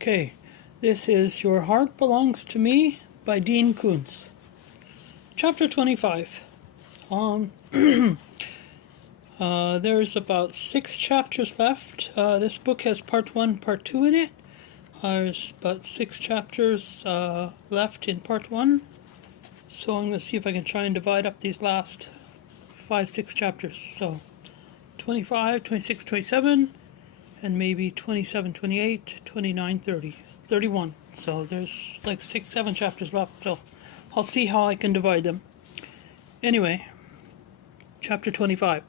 Okay, this is Your Heart Belongs to Me by Dean Koontz. Chapter 25. There's about 6 chapters left. This book has part 1, part 2 in it. There's about 6 chapters left in part 1. So I'm going to see if I can try and divide up these last 5-6 chapters. So 25, 26, 27, and maybe 27, 28, 29, 30, 31. So there's like 6-7 chapters left, so I'll see how I can divide them. Anyway, chapter 25.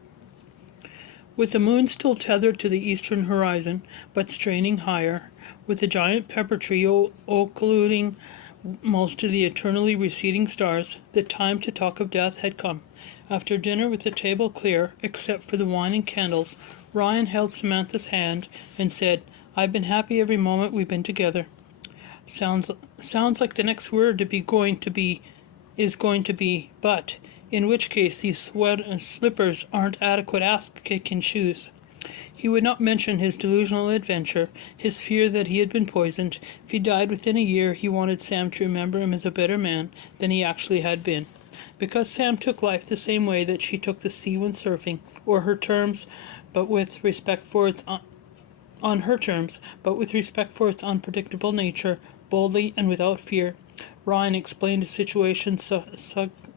With the moon still tethered to the eastern horizon, but straining higher, with the giant pepper tree occluding most of the eternally receding stars, the time to talk of death had come. After dinner, with the table clear, except for the wine and candles, Ryan held Samantha's hand and said, "I've been happy every moment we've been together." Sounds like the next word is going to be, but, in which case these slippers aren't adequate ass-kicking shoes. He would not mention his delusional adventure, his fear that he had been poisoned. If he died within a year, he wanted Sam to remember him as a better man than he actually had been. Because Sam took life the same way that she took the sea when surfing, or her terms, but with respect for its on her terms, but with respect for its unpredictable nature, boldly and without fear. Ryan explained his situation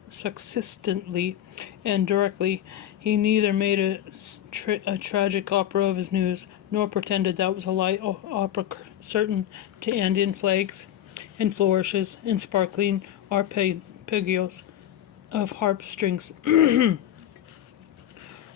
succinctly and directly. He neither made a tragic opera of his news, nor pretended that was a light opera certain to end in flags and flourishes and sparkling arpeggios of harp strings.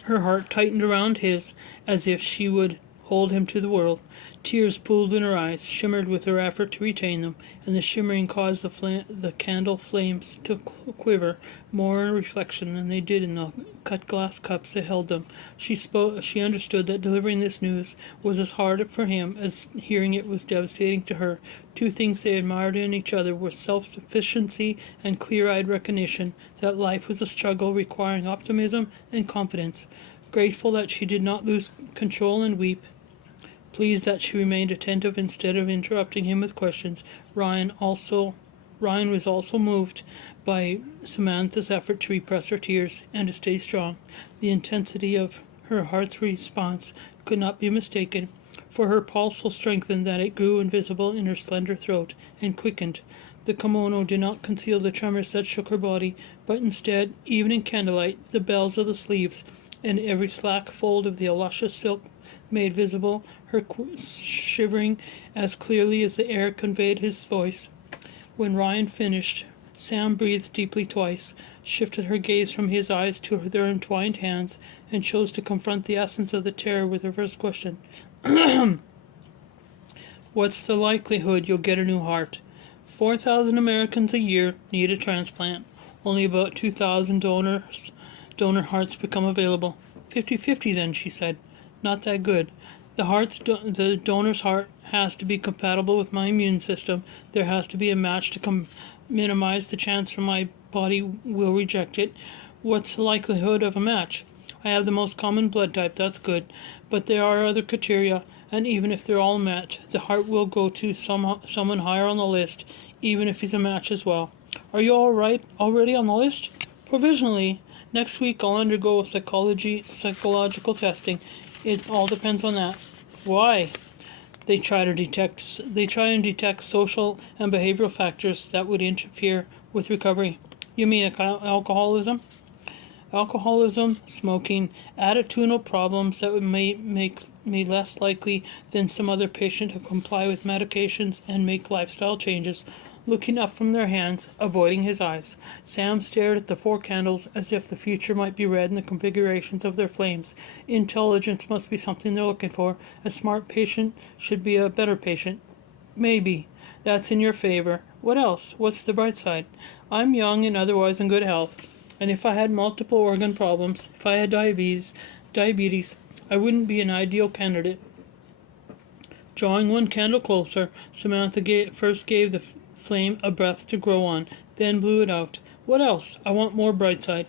Her heart tightened around his, as if she would hold him to the world. Tears pooled in her eyes, shimmered with her effort to retain them, and the shimmering caused the candle flames to quiver more in reflection than they did in the cut glass cups that held them. She understood that delivering this news was as hard for him as hearing it was devastating to her. Two things they admired in each other were self-sufficiency and clear-eyed recognition that life was a struggle requiring optimism and confidence. Grateful that she did not lose control and weep, pleased that she remained attentive instead of interrupting him with questions, Ryan was also moved by Samantha's effort to repress her tears and to stay strong. The intensity of her heart's response could not be mistaken, for her pulse so strengthened that it grew invisible in her slender throat and quickened. The kimono did not conceal the tremors that shook her body, but instead, even in candlelight, the bells of the sleeves and every slack fold of the luscious silk made visible her shivering as clearly as the air conveyed his voice. When Ryan finished, Sam breathed deeply twice, shifted her gaze from his eyes to their entwined hands, and chose to confront the essence of the terror with her first question. "What's the likelihood you'll get a new heart? 4,000 Americans a year need a transplant. Only about 2,000 donor hearts become available." 50-50 then, she said. "Not that good. The donor's heart has to be compatible with my immune system. There has to be a match to minimize the chance for my body will reject it." "What's the likelihood of a match?" "I have the most common blood type, that's good. But there are other criteria, and even if they're all met, the heart will go to someone higher on the list, even if he's a match as well." "Are you all right already on the list?" "Provisionally. Next week I'll undergo psychological testing. It all depends on that." "Why?" They try and detect social and behavioral factors that would interfere with recovery." "You mean alcoholism?" "Alcoholism, smoking, attitudinal problems that would make me less likely than some other patient to comply with medications and make lifestyle changes." Looking up from their hands, avoiding his eyes, Sam stared at the 4 candles as if the future might be read in the configurations of their flames. Intelligence must be something they're looking for. A smart patient should be a better patient. "Maybe. That's in your favor. What else? What's the bright side?" "I'm young and otherwise in good health. And if I had multiple organ problems, if I had diabetes, I wouldn't be an ideal candidate." Drawing 1 candle closer, Samantha first gave the flame a breath to grow on, then blew it out. "What else? I want more bright side."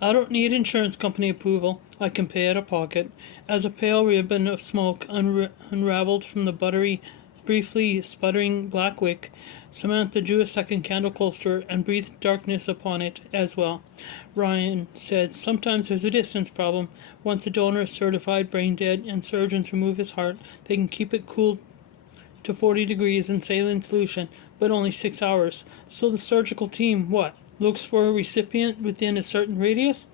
"I don't need insurance company approval. I can pay out of pocket." As a pale ribbon of smoke unraveled from the buttery briefly sputtering black wick. Samantha drew a second candle close to her and breathed darkness upon it as well. Ryan said, "Sometimes there's a distance problem. Once a donor is certified brain dead and surgeons remove his heart, they can keep it cooled to 40 degrees in saline solution, but only 6 hours. So the surgical team, what, looks for a recipient within a certain radius?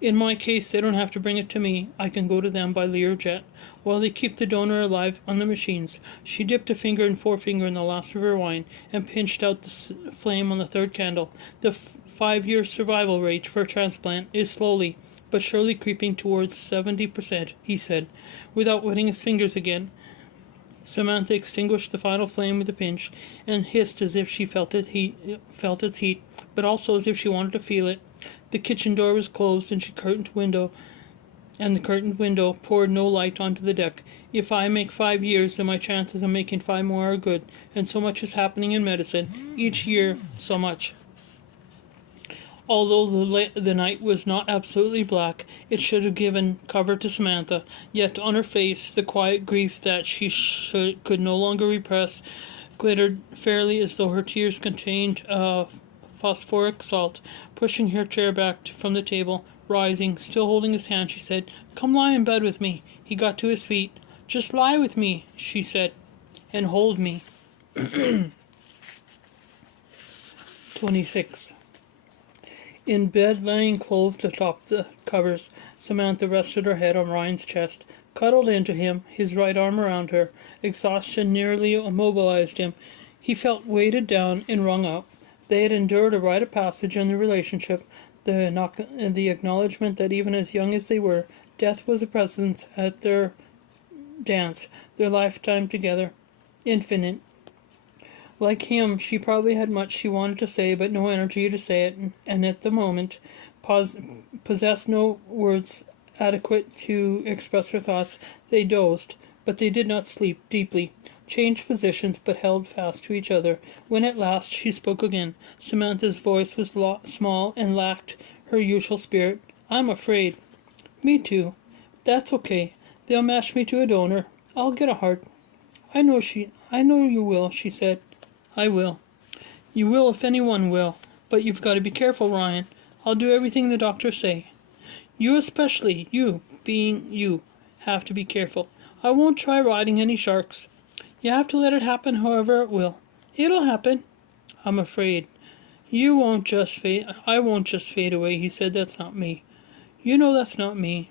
In my case, they don't have to bring it to me. I can go to them by Learjet, while they keep the donor alive on the machines." She dipped a finger and forefinger in the last of her wine and pinched out the flame on the third candle. "The 5-year survival rate for transplant is slowly but surely creeping towards 70%, he said, without wetting his fingers again. Samantha extinguished the final flame with a pinch and hissed as if she felt its heat, but also as if she wanted to feel it. The kitchen door was closed, and the curtained window poured no light onto the deck. "If I make 5 years, then my chances of making 5 more are good, and so much is happening in medicine. Each year, so much." Although the night was not absolutely black, it should have given cover to Samantha. Yet on her face, the quiet grief that she could no longer repress glittered fairly as though her tears contained phosphoric salt. Pushing her chair back from the table, rising, still holding his hand, she said, "Come lie in bed with me." He got to his feet. "Just lie with me," she said, "and hold me." 26. In bed, laying clothed atop the covers, Samantha rested her head on Ryan's chest, cuddled into him, his right arm around her. Exhaustion nearly immobilized him. He felt weighted down and wrung out. They had endured a rite of passage in their relationship, the acknowledgement that even as young as they were, death was a presence at their dance, their lifetime together, infinite. Like him, she probably had much she wanted to say, but no energy to say it, and at the moment possessed no words adequate to express her thoughts. They dozed, but they did not sleep deeply, changed positions, but held fast to each other. When at last she spoke again, Samantha's voice was small and lacked her usual spirit. "I'm afraid." "Me too. That's okay. They'll match me to a donor. I'll get a heart." I know you will," she said. "I will." "You will if anyone will. But you've got to be careful, Ryan. I'll do everything the doctors say. You especially, you, being you, have to be careful. I won't try riding any sharks. You have to let it happen however it will. It'll happen." "I'm afraid." I won't just fade away," he said. "That's not me. You know that's not me."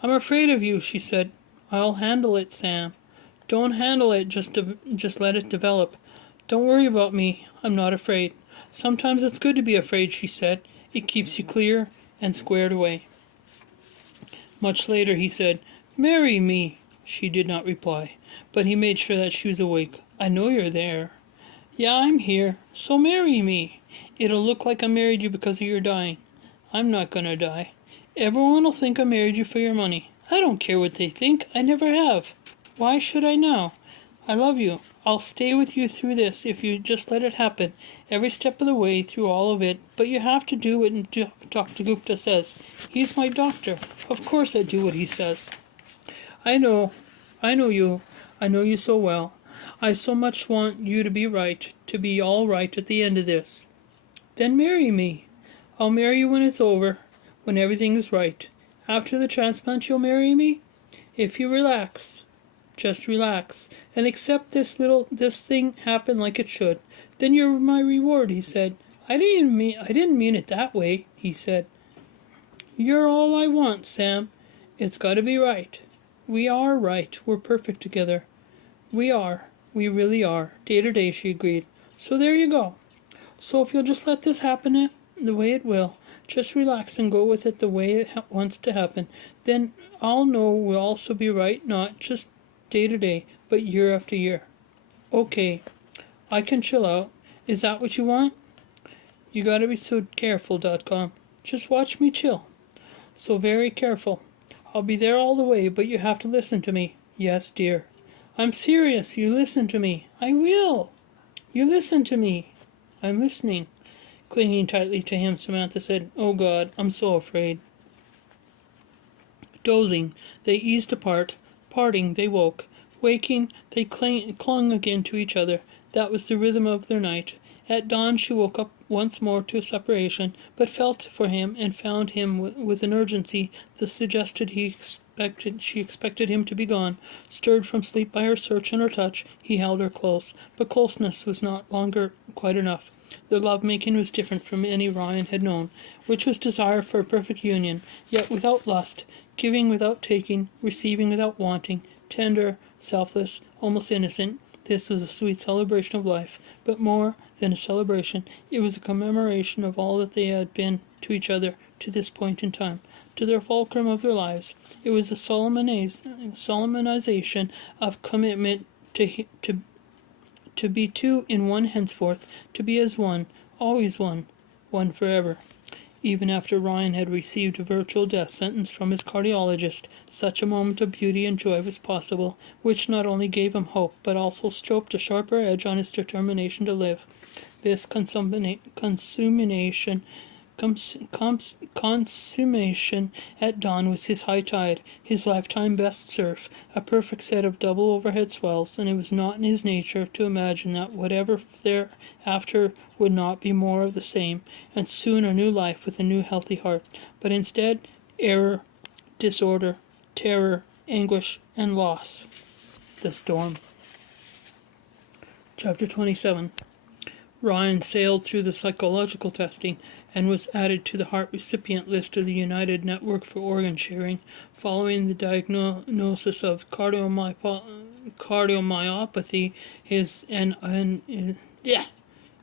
"I'm afraid of you," she said. "I'll handle it, Sam." "Don't handle it, just let it develop. Don't worry about me. I'm not afraid." "Sometimes it's good to be afraid," she said. "It keeps you clear and squared away." Much later he said, "Marry me." She did not reply, but he made sure that she was awake. "I know you're there." "Yeah, I'm here. So marry me. It'll look like I married you because of your dying. I'm not gonna die. Everyone'll think I married you for your money. I don't care what they think. I never have. Why should I now? I love you. I'll stay with you through this if you just let it happen, every step of the way through all of it. But you have to do what Dr. Gupta says. He's my doctor. Of course I do what he says." I know you. I know you so well. I so much want you to be right, to be all right at the end of this." "Then marry me." "I'll marry you when it's over, when everything is right. After the transplant you'll marry me? If you relax. Just relax, and accept this thing happen like it should. Then you're my reward," he said. I didn't mean it that way," he said. "You're all I want, Sam. It's got to be right. We are right. We're perfect together. We are. We really are. Day to day," she agreed. "So there you go. So if you'll just let this happen the way it will, just relax and go with it the way it wants to happen, then I'll know we'll also be right, not just day to day, but year after year." "Okay, I can chill out. Is that what you want?" "You gotta be so careful.com. Just watch me chill. So very careful. I'll be there all the way, but you have to listen to me." "Yes, dear." "I'm serious. You listen to me." "I will." "You listen to me." "I'm listening." Clinging tightly to him, Samantha said, "Oh God, I'm so afraid." Dozing, they eased apart. Parting, they woke. Waking, they clung again to each other. That was the rhythm of their night. At dawn she woke up once more to a separation, but felt for him and found him with an urgency that suggested she expected him to be gone. Stirred from sleep by her search and her touch, he held her close, but closeness was not longer quite enough. Their love-making was different from any Ryan had known, which was desire for a perfect union, yet without lust, giving without taking, receiving without wanting, tender, selfless, almost innocent. This was a sweet celebration of life, but more than a celebration, it was a commemoration of all that they had been to each other to this point in time, to their fulcrum of their lives. It was a solemnization of commitment to be two in one henceforth, to be as one, always one forever. Even after Ryan had received a virtual death sentence from his cardiologist, such a moment of beauty and joy was possible, which not only gave him hope, but also stroked a sharper edge on his determination to live. This consummation at dawn was his high tide, his lifetime best surf, a perfect set of double overhead swells, and it was not in his nature to imagine that whatever thereafter would not be more of the same, and soon a new life with a new healthy heart, but instead error, disorder, terror, anguish, and loss. The storm. Chapter 27. Ryan sailed through the psychological testing and was added to the heart recipient list of the United Network for Organ Sharing, following the diagnosis of cardiomyopathy,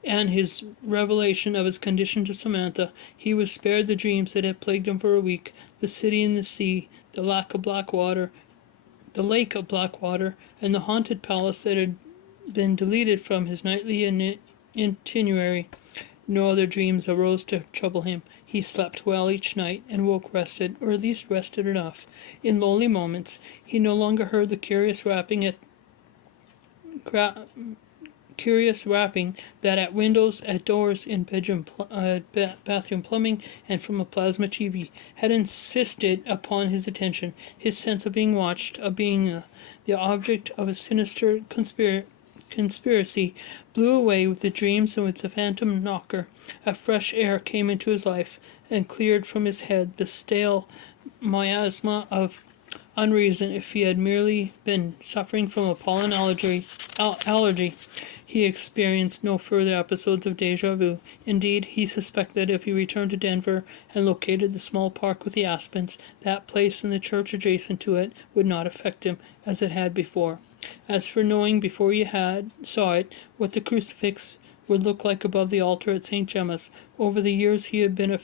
and his revelation of his condition to Samantha. He was spared the dreams that had plagued him for a week, the city and the sea, the lake of black water, and the haunted palace that had been deleted from his nightly itinerary. No other dreams arose to trouble him. He slept well each night and woke rested, or at least rested enough. In lonely moments, he no longer heard the curious rapping that at windows, at doors, in bathroom plumbing, and from a plasma TV had insisted upon his attention. His sense of being watched, of being the object of a sinister conspiracy, blew away with the dreams and with the phantom knocker. A fresh air came into his life and cleared from his head the stale miasma of unreason. If he had merely been suffering from a pollen allergy, he experienced no further episodes of deja vu. Indeed, he suspected if he returned to Denver and located the small park with the aspens, that place and the church adjacent to it would not affect him as it had before. As for knowing before he saw it what the crucifix would look like above the altar at St. Gemma's, over the years he had been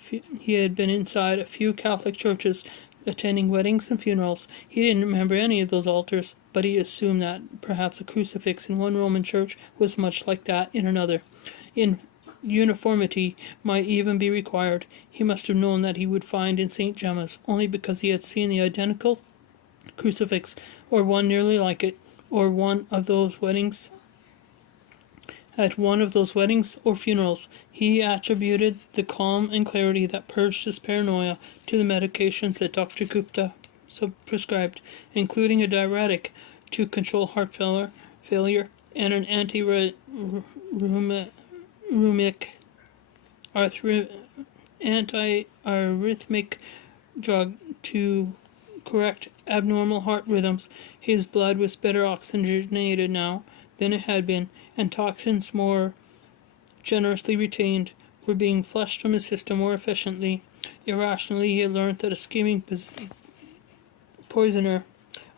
inside a few Catholic churches, attending weddings and funerals. He didn't remember any of those altars, but he assumed that perhaps a crucifix in one Roman church was much like that in another. Uniformity might even be required. He must have known that he would find in St. Gemma's, only because he had seen the identical crucifix, or one nearly like it, or at one of those weddings or funerals. He attributed the calm and clarity that purged his paranoia to the medications that Dr. Gupta prescribed, including a diuretic to control heart failure and an antiarrhythmic drug to correct abnormal heart rhythms. His blood was better oxygenated now than it had been, and toxins more generously retained were being flushed from his system more efficiently. Irrationally, he had learned that a scheming poisoner,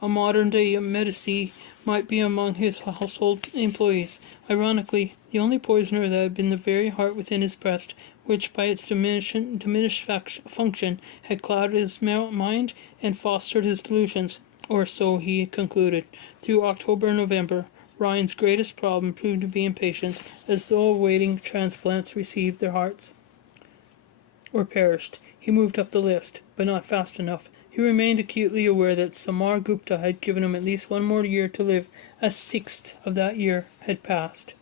a modern-day medici, might be among his household employees. Ironically, the only poisoner that had been the very heart within his breast, which by its diminished function had clouded his mind and fostered his delusions, or so he concluded. Through October and November, Ryan's greatest problem proved to be impatience, as though awaiting transplants received their hearts or perished. He moved up the list, but not fast enough. He remained acutely aware that Samar Gupta had given him at least one more year to live. A sixth of that year had passed.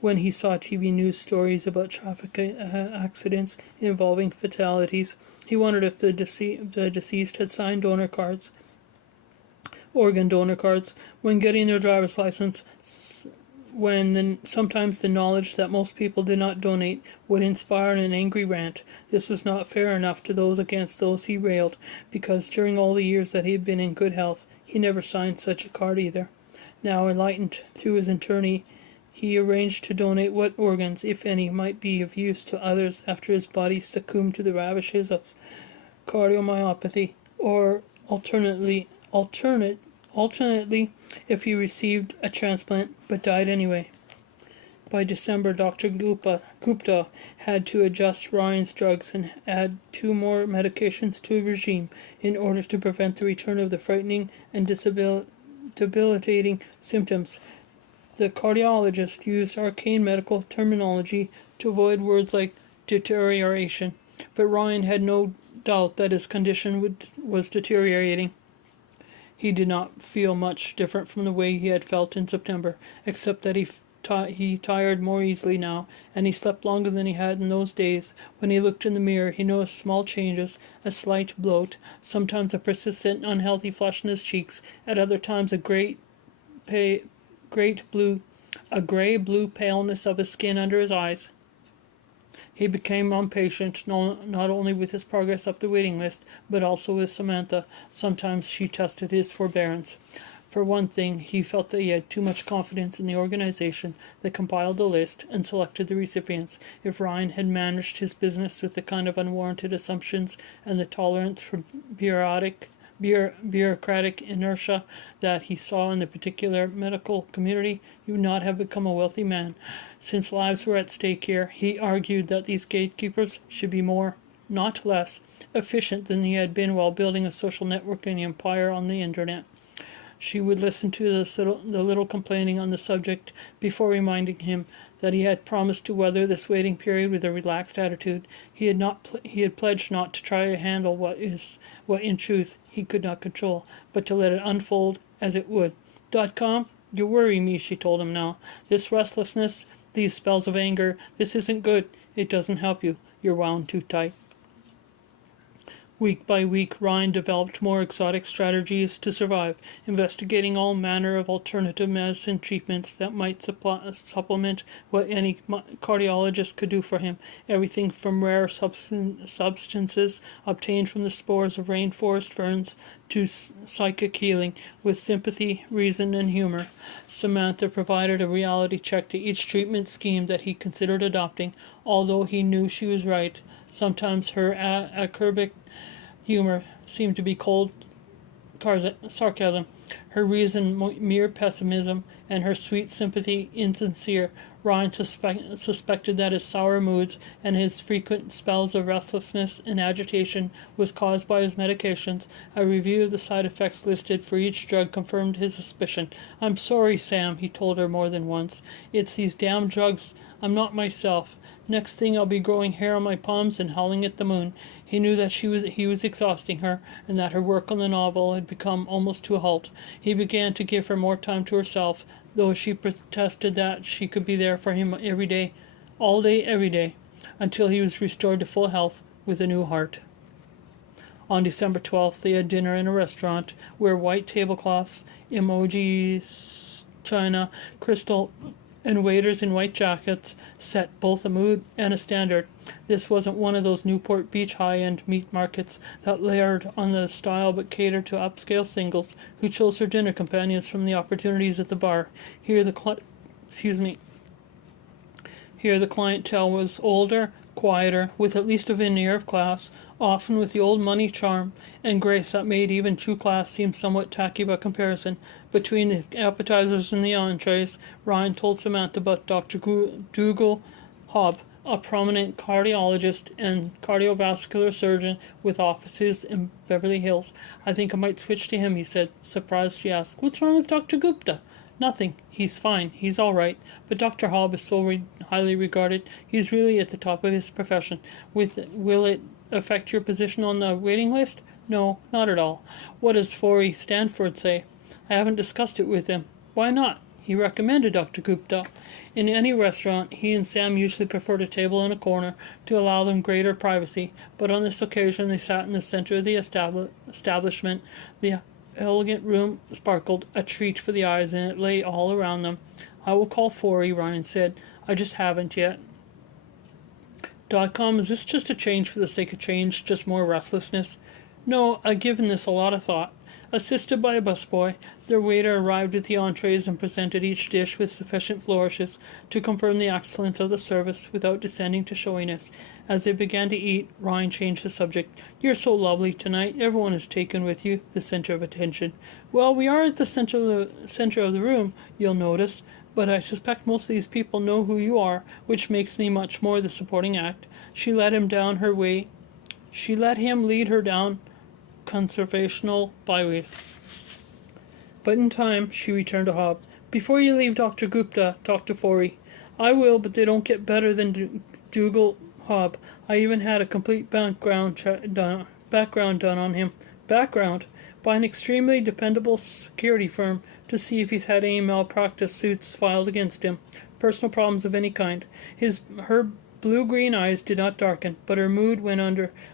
When he saw TV news stories about traffic accidents involving fatalities, he wondered if the deceased had signed donor cards, organ donor cards when getting their driver's license. Sometimes the knowledge that most people did not donate would inspire an angry rant. This was not fair enough to those against those he railed, because during all the years that he had been in good health, he never signed such a card either. Now enlightened through his attorney, he arranged to donate what organs, if any, might be of use to others after his body succumbed to the ravages of cardiomyopathy, or alternately if he received a transplant but died anyway. By December, Dr. Gupta had to adjust Ryan's drugs and add 2 more medications to a regime in order to prevent the return of the frightening and debilitating symptoms. The cardiologist used arcane medical terminology to avoid words like deterioration, but Ryan had no doubt that his condition was deteriorating. He did not feel much different from the way he had felt in September, except that he tired more easily now, and he slept longer than he had in those days. When he looked in the mirror, he noticed small changes, a slight bloat, sometimes a persistent unhealthy flush in his cheeks, at other times a gray-blue paleness of his skin under his eyes. He became impatient, not only with his progress up the waiting list, but also with Samantha. Sometimes she tested his forbearance. For one thing, he felt that he had too much confidence in the organization that compiled the list and selected the recipients. If Ryan had managed his business with the kind of unwarranted assumptions and the tolerance for bureaucratic inertia that he saw in the particular medical community, he would not have become a wealthy man. Since lives were at stake here, he argued that these gatekeepers should be more, not less, efficient than he had been while building a social networking empire on the internet. She would listen to the little complaining on the subject before reminding him that he had promised to weather this waiting period with a relaxed attitude. He had pledged not to try to handle what in truth he could not control, but to let it unfold as it would. .com, you worry me, she told him now. This restlessness, these spells of anger, this isn't good. It doesn't help you. You're wound too tight. Week by week, Ryan developed more exotic strategies to survive, investigating all manner of alternative medicine treatments that might supplement what any cardiologist could do for him. Everything from rare substances obtained from the spores of rainforest ferns to psychic healing with sympathy, reason, and humor. Samantha provided a reality check to each treatment scheme that he considered adopting, although he knew she was right. Sometimes her acerbic humor seemed to be cold sarcasm, her reason mere pessimism, and her sweet sympathy insincere. Ryan suspected that his sour moods and his frequent spells of restlessness and agitation was caused by his medications. A review of the side effects listed for each drug confirmed his suspicion. "I'm sorry, Sam," he told her more than once. "It's these damn drugs. I'm not myself. Next thing I'll be growing hair on my palms and howling at the moon." He knew that he was exhausting her, and that her work on the novel had become almost to a halt. He began to give her more time to herself, though she protested that she could be there for him every day, all day, every day, until he was restored to full health with a new heart. On December 12th, they had dinner in a restaurant where white tablecloths, emojis, china, crystal, and waiters in white jackets set both a mood and a standard. This wasn't one of those Newport Beach high-end meat markets that layered on the style but catered to upscale singles who chose their dinner companions from the opportunities at the bar. Here the clientele was older, quieter, with at least a veneer of class, often with the old money charm and grace that made even true class seem somewhat tacky by comparison. Between the appetizers and the entrees, Ryan told Samantha about Dr. Dougal Hobb, a prominent cardiologist and cardiovascular surgeon with offices in Beverly Hills. "I think I might switch to him," he said. Surprised, she asked, "What's wrong with Dr. Gupta?" "Nothing. He's fine. He's all right. But Dr. Hobb is so highly regarded. He's really at the top of his profession. Will it affect your position on the waiting list?" "No, not at all." "What does Forey Stanford say?" "I haven't discussed it with him." "Why not?" "He recommended Dr. Gupta." In any restaurant, he and Sam usually preferred a table in a corner to allow them greater privacy, but on this occasion they sat in the center of the establishment. The elegant room sparkled, a treat for the eyes, and it lay all around them. I will call Forey, Ryan said. I just haven't yet. .com, is this just a change for the sake of change, just more restlessness? No, I've given this a lot of thought. Assisted by a busboy, their waiter arrived with the entrees and presented each dish with sufficient flourishes to confirm the excellence of the service without descending to showiness. As they began to eat, Ryan changed the subject. You're so lovely tonight. Everyone is taken with you, the center of attention. Well, we are at the center of the room, you'll notice, but I suspect most of these people know who you are, which makes me much more the supporting act. She led him lead her down conservational byways. But in time, she returned to Hob. Before you leave Dr. Gupta, talk to Forey. I will, but they don't get better than Dougal Hob. I even had a complete background done on him. Background? By an extremely dependable security firm to see if he's had any malpractice suits filed against him. Personal problems of any kind. Her blue-green eyes did not darken, but her mood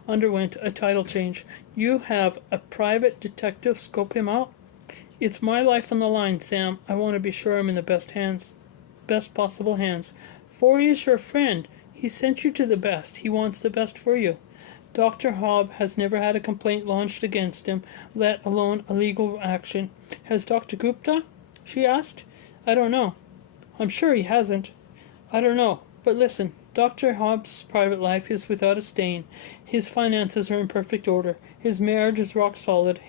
underwent a tidal change. You have a private detective scope him out? It's my life on the line, Sam. I want to be sure I'm in the best possible hands. Forey is your friend. He sent you to the best. He wants the best for you. Dr. Hobb has never had a complaint launched against him, let alone a legal action. Has Dr. Gupta? She asked. I don't know. I'm sure he hasn't. I don't know. But listen, Dr. Hobbs' private life is without a stain. His finances are in perfect order. His marriage is rock solid.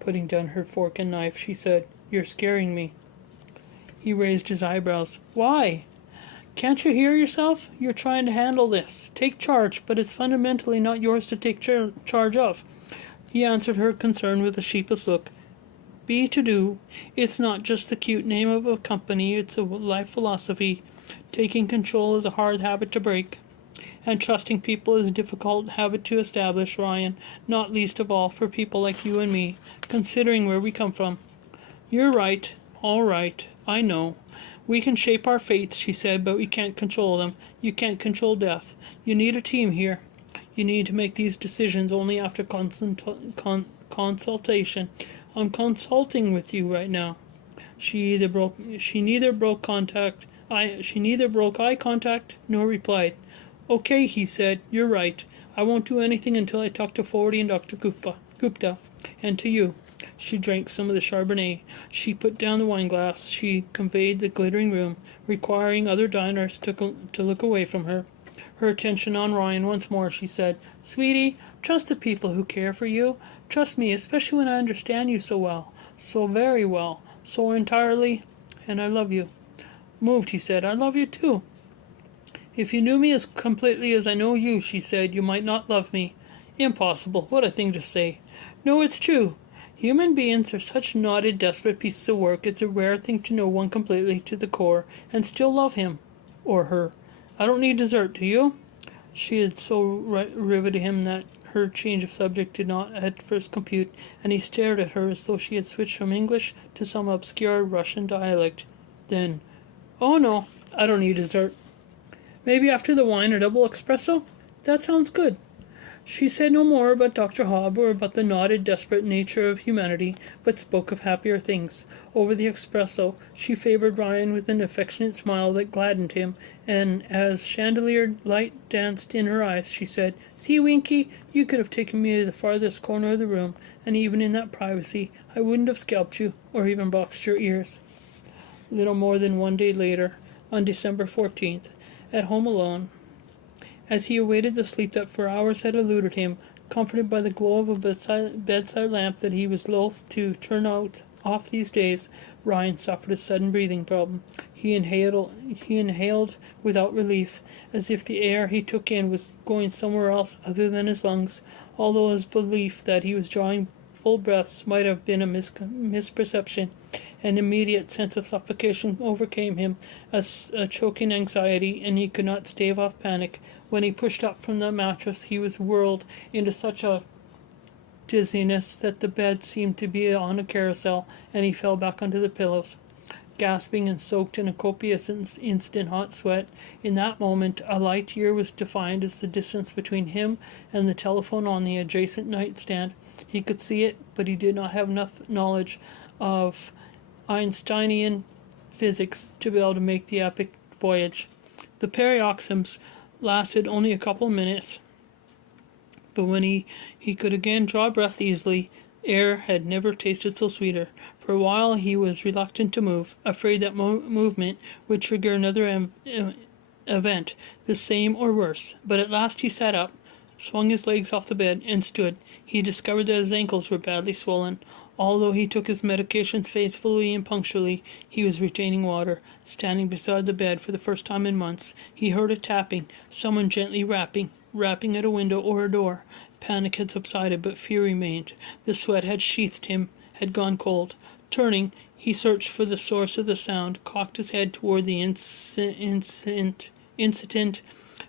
Putting down her fork and knife, she said, You're scaring me. He raised his eyebrows. Why? Can't you hear yourself? You're trying to handle this. Take charge, but it's fundamentally not yours to take charge of. He answered her concern with a sheepish look. Be to do. It's not just the cute name of a company, it's a life philosophy. Taking control is a hard habit to break. And trusting people is a difficult habit to establish, Ryan, not least of all for people like you and me, considering where we come from. You're right. All right. I know. We can shape our fates, she said, but we can't control them. You can't control death. You need a team here. You need to make these decisions only after consultation. I'm consulting with you right now. She neither broke eye contact nor replied. Okay, he said, you're right. I won't do anything until I talk to Forey and Dr. Gupta, and to you. She drank some of the Chardonnay. She put down the wineglass. She conveyed the glittering room, requiring other diners to look away from her. Her attention on Ryan once more, she said, Sweetie, trust the people who care for you. Trust me, especially when I understand you so well. So very well. So entirely. And I love you. Moved, he said. I love you too. If you knew me as completely as I know you, she said, you might not love me. Impossible. What a thing to say. No, it's true. Human beings are such knotted, desperate pieces of work. It's a rare thing to know one completely to the core and still love him. Or her. I don't need dessert, do you? She had so riveted him that her change of subject did not at first compute, and he stared at her as though she had switched from English to some obscure Russian dialect. Then, oh no, I don't need dessert. Maybe after the wine a double espresso? That sounds good. She said no more about Dr. Hobb or about the knotted, desperate nature of humanity, but spoke of happier things. Over the espresso, she favored Ryan with an affectionate smile that gladdened him, and as chandelier light danced in her eyes, she said, See, Winky, you could have taken me to the farthest corner of the room, and even in that privacy, I wouldn't have scalped you, or even boxed your ears. Little more than one day later, on December 14th, at home alone, as he awaited the sleep that for hours had eluded him, comforted by the glow of a bedside lamp that he was loath to turn off these days, Ryan suffered a sudden breathing problem. He inhaled without relief, as if the air he took in was going somewhere else other than his lungs, although his belief that he was drawing full breaths might have been a misperception. An immediate sense of suffocation overcame him, a choking anxiety, and he could not stave off panic. When he pushed up from the mattress, he was whirled into such a dizziness that the bed seemed to be on a carousel, and he fell back onto the pillows, gasping and soaked in a copious instant hot sweat. In that moment, a light year was defined as the distance between him and the telephone on the adjacent nightstand. He could see it, but he did not have enough knowledge of Einsteinian physics to be able to make the epic voyage. The paroxysms lasted only a couple of minutes, but when he could again draw breath easily, air had never tasted so sweeter. For a while he was reluctant to move, afraid that movement would trigger another event, the same or worse. But at last he sat up, swung his legs off the bed, and stood. He discovered that his ankles were badly swollen. Although he took his medications faithfully and punctually, he was retaining water. Standing beside the bed for the first time in months, he heard a tapping, someone gently rapping at a window or a door. Panic had subsided, but fear remained. The sweat had sheathed him, had gone cold. Turning, he searched for the source of the sound, cocked his head toward the incessant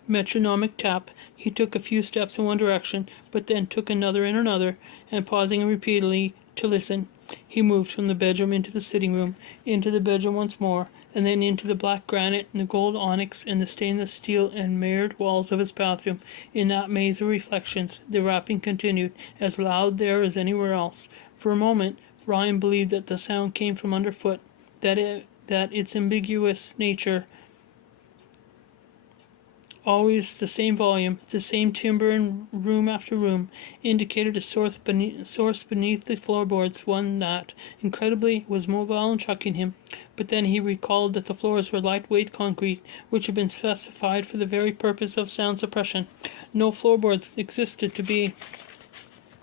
metronomic tap. He took a few steps in one direction, but then took another and another, and pausing repeatedly to listen, he moved from the bedroom into the sitting room, into the bedroom once more, and then into the black granite and the gold onyx and the stainless steel and mirrored walls of his bathroom. In that maze of reflections, the rapping continued, as loud there as anywhere else. For a moment, Ryan believed that the sound came from underfoot, that its ambiguous nature, always the same volume, the same timbre in room after room, indicated a source beneath the floorboards, one that, incredibly, was mobile and shocking him. But then he recalled that the floors were lightweight concrete, which had been specified for the very purpose of sound suppression. No floorboards existed to be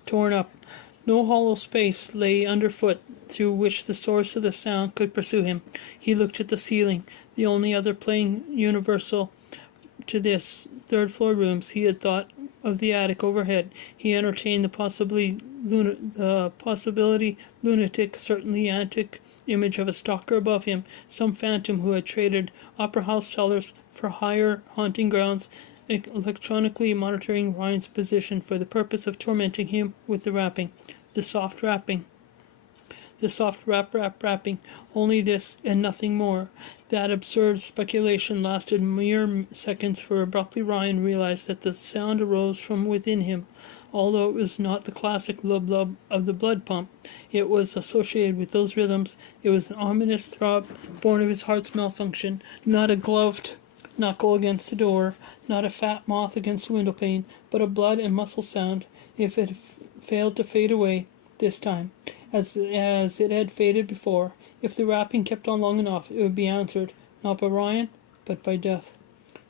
torn up. No hollow space lay underfoot through which the source of the sound could pursue him. He looked at the ceiling, the only other plane universal to this. Third-floor rooms. He had thought of the attic overhead. He entertained the possibility lunatic, certainly antic image of a stalker above him, some phantom who had traded opera house cellars for higher haunting grounds, electronically monitoring Ryan's position for the purpose of tormenting him with the rapping, the soft rapping. The soft rapping, only this and nothing more. That absurd speculation lasted mere seconds, for abruptly Ryan realized that the sound arose from within him. Although it was not the classic lub-lub of the blood pump, it was associated with those rhythms. It was an ominous throb born of his heart's malfunction, not a gloved knuckle against the door, not a fat moth against the window pane, but a blood and muscle sound. If it failed to fade away this time, as it had faded before, if the rapping kept on long enough, it would be answered, not by Ryan, but by death.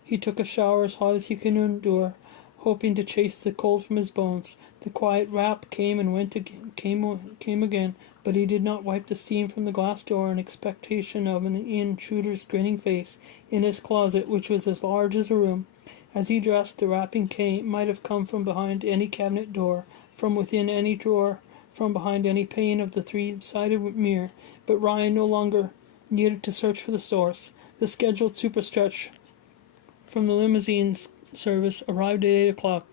He took a shower as hot as he could endure, hoping to chase the cold from his bones. The quiet rap came and went again, came again, but he did not wipe the steam from the glass door in expectation of an intruder's grinning face in his closet, which was as large as a room. As he dressed, the rapping might have come from behind any cabinet door, from within any drawer, from behind any pane of the three-sided mirror, but Ryan no longer needed to search for the source. The scheduled superstretch from the limousine service arrived at 8 o'clock.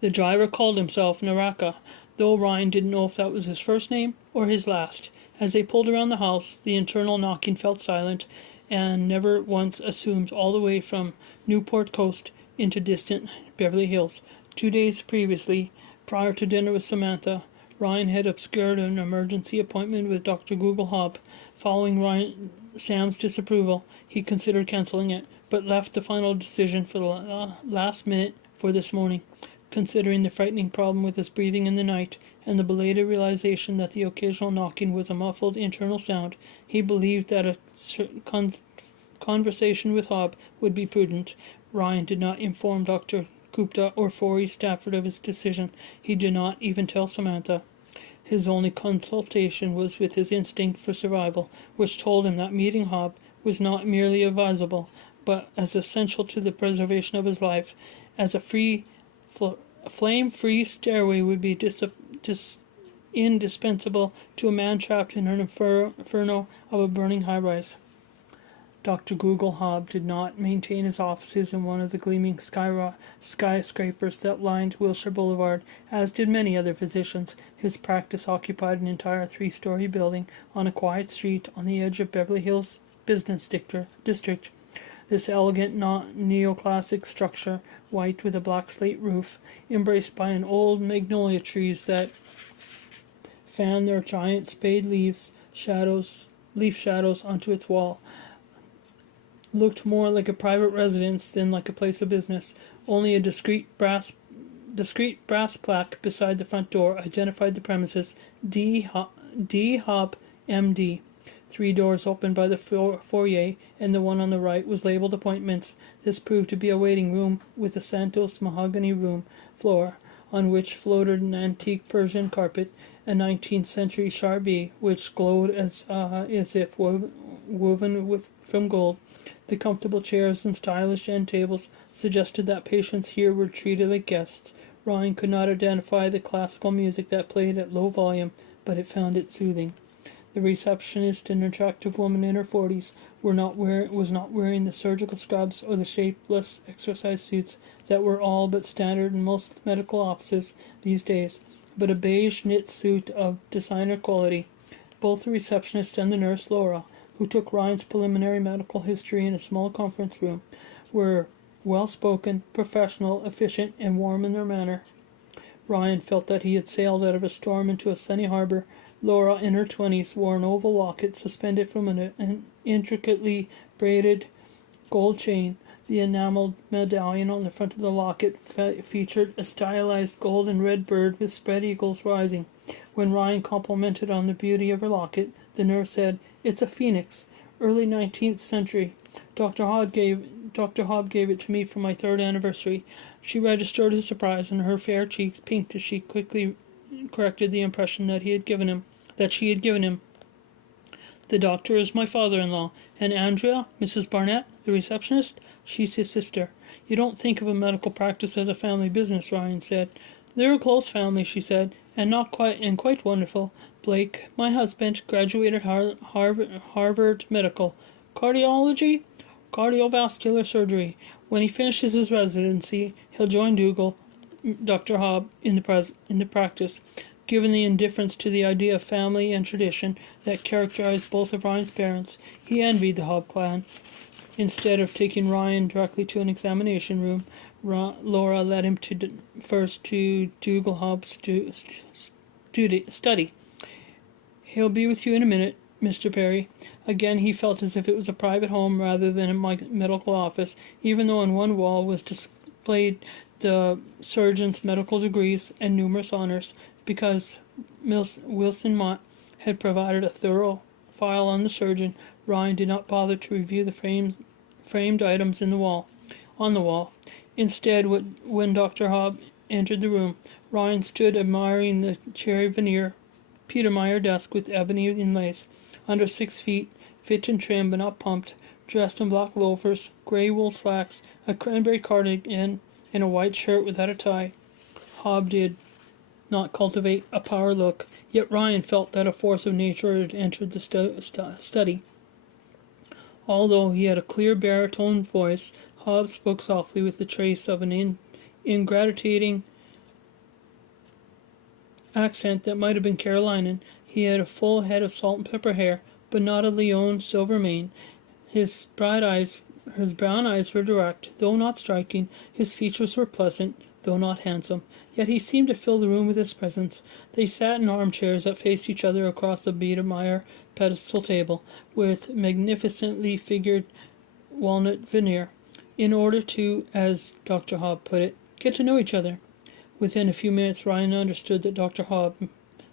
The driver called himself Naraka, though Ryan didn't know if that was his first name or his last. As they pulled around the house, the internal knocking felt silent, and never once assumed all the way from Newport Coast into distant Beverly Hills. 2 days previously, prior to dinner with Samantha, Ryan had obscured an emergency appointment with Dr. Google Hobb. Following Sam's disapproval, he considered canceling it, but left the final decision for the last minute for this morning. Considering the frightening problem with his breathing in the night, and the belated realization that the occasional knocking was a muffled internal sound, he believed that a conversation with Hobb would be prudent. Ryan did not inform Dr. Gupta or Forey Stafford of his decision. He did not even tell Samantha. His only consultation was with his instinct for survival, which told him that meeting Hobb was not merely advisable, but as essential to the preservation of his life as a flame-free stairway would be indispensable to a man trapped in an inferno of a burning high-rise. Dr. Google Hobb did not maintain his offices in one of the gleaming skyscrapers that lined Wilshire Boulevard, as did many other physicians. His practice occupied an entire 3-story building on a quiet street on the edge of Beverly Hills business district. This elegant neoclassic structure, white with a black slate roof, embraced by an old magnolia trees that fanned their giant spade leaf shadows onto its wall, looked more like a private residence than like a place of business. Only a discreet brass plaque beside the front door identified the premises: D. Hop, M.D. 3 doors opened by the foyer, and the one on the right was labeled appointments. This proved to be a waiting room with a Santos mahogany room floor, on which floated an antique Persian carpet, a 19th century charbie, which glowed as if woven from gold. The comfortable chairs and stylish end tables suggested that patients here were treated like guests. Ryan could not identify the classical music that played at low volume, but it found it soothing. The receptionist, an attractive woman in her 40s, was not wearing the surgical scrubs or the shapeless exercise suits that were all but standard in most medical offices these days, but a beige knit suit of designer quality. Both the receptionist and the nurse, Laura, who took Ryan's preliminary medical history in a small conference room, were well-spoken, professional, efficient, and warm in their manner. Ryan felt that he had sailed out of a storm into a sunny harbor. Laura, in her 20s, wore an oval locket suspended from an intricately braided gold chain. The enameled medallion on the front of the locket featured a stylized gold and red bird with spread eagles rising. When Ryan complimented on the beauty of her locket, the nurse said, "It's a phoenix, early 19th century. Dr. Hobb gave it to me for my 3rd anniversary." She registered his surprise, and her fair cheeks pinked as she quickly corrected the impression that she had given him. "The doctor is my father-in-law, and Andrea, Mrs. Barnett, the receptionist, she's his sister." "You don't think of a medical practice as a family business," Ryan said. "They're a close family," she said, "and quite wonderful. Blake, my husband, graduated Harvard Medical. Cardiology? Cardiovascular surgery. When he finishes his residency, he'll join Dr. Hobb, in the practice." Given the indifference to the idea of family and tradition that characterized both of Ryan's parents, he envied the Hobb clan. Instead of taking Ryan directly to an examination room, Laura led him first to Dougal Hobb's study. "He'll be with you in a minute, Mr. Perry." Again he felt as if it was a private home rather than a medical office, even though on one wall was displayed the surgeon's medical degrees and numerous honors. Because Wilson Mott had provided a thorough file on the surgeon, Ryan did not bother to review the framed items on the wall. Instead, when Dr. Hobb entered the room, Ryan stood admiring the cherry veneer Peter Meyer desk with ebony inlays. Under 6 feet, fit and trim but not pumped, dressed in black loafers, gray wool slacks, a cranberry cardigan, and a white shirt without a tie. Hobb did not cultivate a power look, yet Ryan felt that a force of nature had entered the study. Although he had a clear baritone voice, Hobb spoke softly with the trace of an ingratiating accent that might have been Carolinian. He had a full head of salt and pepper hair, but not a Leon silver mane. His brown eyes were direct, though not striking. His features were pleasant, though not handsome. Yet he seemed to fill the room with his presence. They sat in armchairs that faced each other across the Biedermeier pedestal table, with magnificently figured walnut veneer, in order to, as Dr. Hobb put it, get to know each other. Within a few minutes Ryan understood that Dr. Hobb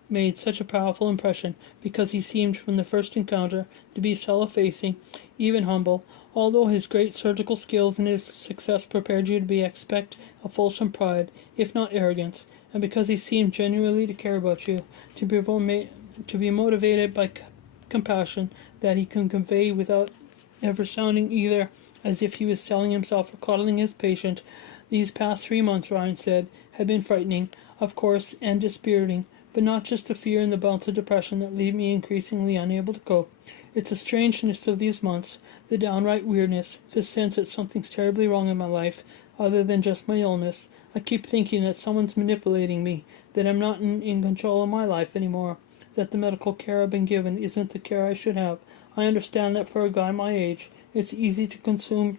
made such a powerful impression because he seemed from the first encounter to be self-effacing, even humble. Although his great surgical skills and his success prepared you to expect a fulsome pride, if not arrogance, and because he seemed genuinely to care about you, to be motivated by compassion that he can convey without ever sounding either as if he was selling himself or coddling his patient. These past 3 months, Ryan said, had been frightening, of course, and dispiriting, but not just the fear and the bouts of depression that leave me increasingly unable to cope. It's the strangeness of these months, the downright weirdness, the sense that something's terribly wrong in my life, other than just my illness. I keep thinking that someone's manipulating me, that I'm not in control of my life anymore, that the medical care I've been given isn't the care I should have. I understand that for a guy my age, it's easy to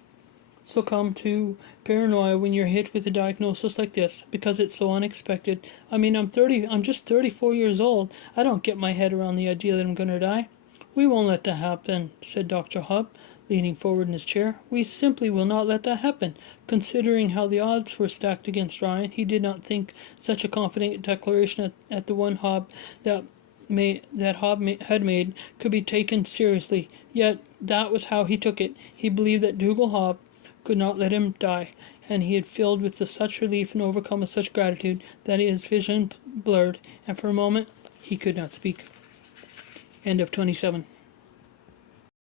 succumb to paranoia when you're hit with a diagnosis like this, because it's so unexpected. I mean, I'm just 34 years old. I don't get my head around the idea that I'm gonna die. We won't let that happen, said Dr. Hub, leaning forward in his chair. We simply will not let that happen. Considering how the odds were stacked against Ryan, he did not think such a confident declaration at the one Hob that had made could be taken seriously. Yet that was how he took it. He believed that Dougal Hob could not let him die, and he had filled with such relief and overcome with such gratitude that his vision blurred, and for a moment he could not speak. End of 27.